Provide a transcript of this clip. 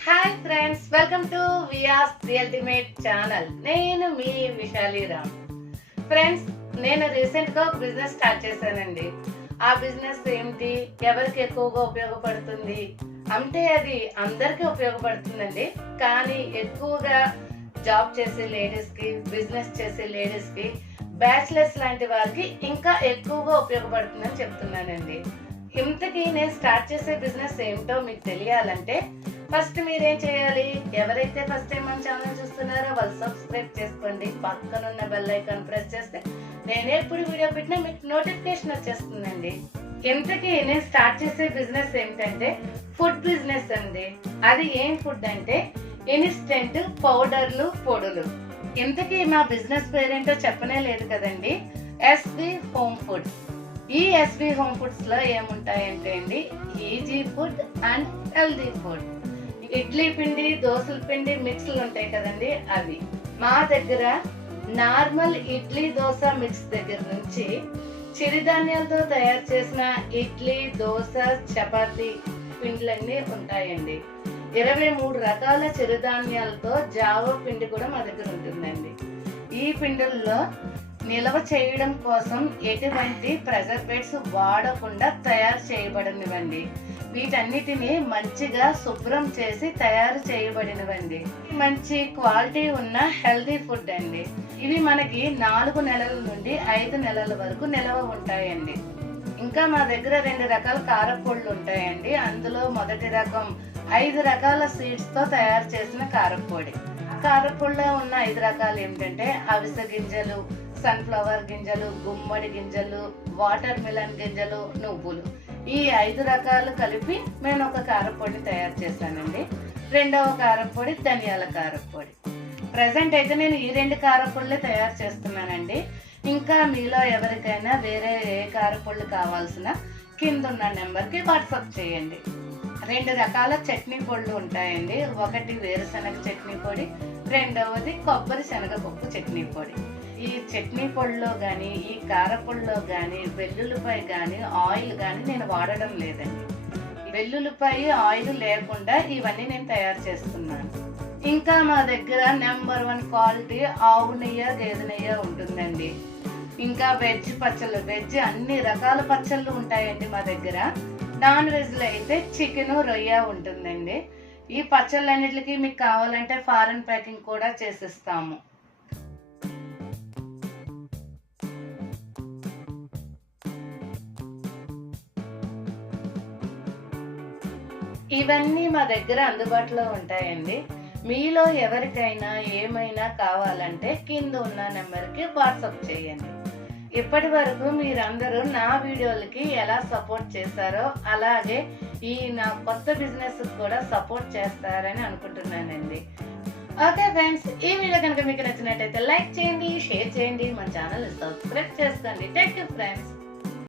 Hi friends, welcome to Vyas the ultimate channel. నేను మీ Vishali Ram. Friends, నేను రీసెంట్ గా ఒక బిజినెస్ స్టార్ట్ చేశానండి. ఆ బిజినెస్ ఏమిటి, ఎవరికి ఎక్కువగా ఉపయోగపడుతుంది అంటే అది అందరికీ ఉపయోగపడుతుందండి. కానీ ఎక్కువగా జాబ్ చేసే లేడీస్ కి, బిజినెస్ చేసే లేడీస్ కి, బ్యాచిలర్స్ లాంటి వారికి ఇంకా ఎక్కువగా ఉపయోగపడుతుందని చెప్తున్నానండి. ఇంతకీ నేను స్టార్ట్ చేసే బిజినెస్ ఏమిటో మీకు తెలియాలంటే ఫస్ట్ మీరేం చేయాలి, ఎవరైతే ఫస్ట్ టైం మన ఛానల్ చూస్తున్నారో వాళ్ళు సబ్స్క్రైబ్ చేసుకోండి. పక్కనున్న బెల్ ఐకాన్ ప్రెస్ చేస్తే నేను ఎప్పుడు వీడియో పెట్టినా మీకు నోటిఫికేషన్ వచ్చేస్తుందండి. ఇంతకీ నేను స్టార్ట్ చేసే బిజినెస్ ఏమిటంటే ఫుడ్ బిజినెస్ అండి. అది ఏం ఫుడ్ అంటే ఇన్స్టెంట్ పౌడర్లు, పొడులు. ఇంతకీ మా బిజినెస్ పేరేంటో చెప్పనే లేదు కదండి. SV home foods. ఈ ఎస్వి హోమ్ ఫుడ్స్ లో ఏముంటాయంటే అండి, easy food and healthy food. Idli పిండి, దోసల పిండి మిక్స్లు ఉంటాయి కదండి, అవి. మా దగ్గర నార్మల్ ఇడ్లీ దోశ మిక్స్ దగ్గర నుంచి చిరుధాన్యాలతో తయారు చేసిన ఇడ్లీ, దోశ, చపాతీ పిండిలన్నీ ఉంటాయండి. 23 రకాల చిరుధాన్యాలతో జావా పిండి కూడా మా దగ్గర ఉంటుందండి. ఈ పిండిల్లో నిల్వ చేయడం కోసం ఎటువంటి ప్రిజర్వేటివ్స్ వాడకుండా తయారు చేయబడినవండి. వీటన్నిటిని మంచిగా శుభ్రం చేసి తయారు చేయబడినవండి. మంచి క్వాలిటీ ఉన్న హెల్దీ ఫుడ్ అండి. ఇవి మనకి 4 నెలల నుండి 5 నెలల వరకు నిల్వ ఉంటాయండి. ఇంకా మా దగ్గర 2 రకాల కారపొళ్ళు ఉంటాయండి. అందులో మొదటి రకం 5 రకాల సీడ్స్ తో తయారు చేసిన కారపొడి. కారపొడిలో ఉన్న 5 రకాలు ఏమిటంటే అవిసె గింజలు, సన్ఫ్లవర్ గింజలు, గుమ్మడి గింజలు, వాటర్ మిలన్ గింజలు, నువ్వులు. ఈ 5 రకాలు కలిపి నేను ఒక కారపొడిని తయారు చేశానండి. రెండవ కారపొడి ధనియాల కారపొడి. ప్రజెంట్ అయితే నేను ఈ 2 కారపొడులే తయారు చేస్తున్నానండి. ఇంకా మీలో ఎవరికైనా వేరే ఏ కారపొడులు కావాల్సిన కింద ఉన్న నెంబర్కి వాట్సాప్ చేయండి. 2 రకాల చట్నీ పొడులు ఉంటాయండి. ఒకటి వేరుశనగ చట్నీ పొడి, రెండవది కొబ్బరి శనగపప్పు చట్నీ పొడి. ఈ చట్నీ పొడిలో కానీ, ఈ కారపొడిలో కానీ వెల్లుల్లిపాయ కానీ, ఆయిల్ కానీ నేను వాడడం లేదండి. వెల్లుల్లిపాయ, ఆయిల్ లేకుండా ఇవన్నీ నేను తయారు చేస్తున్నాను. ఇంకా మా దగ్గర నెంబర్ 1 క్వాలిటీ ఆవు నెయ్యి, గేదె నెయ్యి ఉంటుందండి. ఇంకా వెజ్ పచ్చళ్ళు, వెజ్ అన్ని రకాల పచ్చళ్ళు ఉంటాయండి మా దగ్గర. నాన్ వెజ్ లో అయితే చికెన్, రొయ్య ఉంటుందండి. ఈ పచ్చళ్ళన్నిటికీ మీకు కావాలంటే ఫారెన్ ప్యాకింగ్ కూడా చేసిస్తాము. ఇవన్నీ మా దగ్గర అందుబాటులో ఉంటాయండి. మీలో ఎవరికైనా ఏమైనా కావాలంటే కింద ఉన్న నెంబర్కి వాట్సాప్ చేయండి. ఇప్పటి వరకు మీరందరూ నా వీడియోలకి ఎలా సపోర్ట్ చేశారో అలాగే ఈ నా కొత్త బిజినెస్ కూడా సపోర్ట్ చేస్తారని అనుకుంటున్నానండి. ఓకే ఫ్రెండ్స్, ఈ వీడియో కనుక మీకు నచ్చినట్టయితే లైక్ చేయండి, షేర్ చేయండి, మన ఛానల్ సబ్స్క్రైబ్ చేసుకోండి. Thank you friends.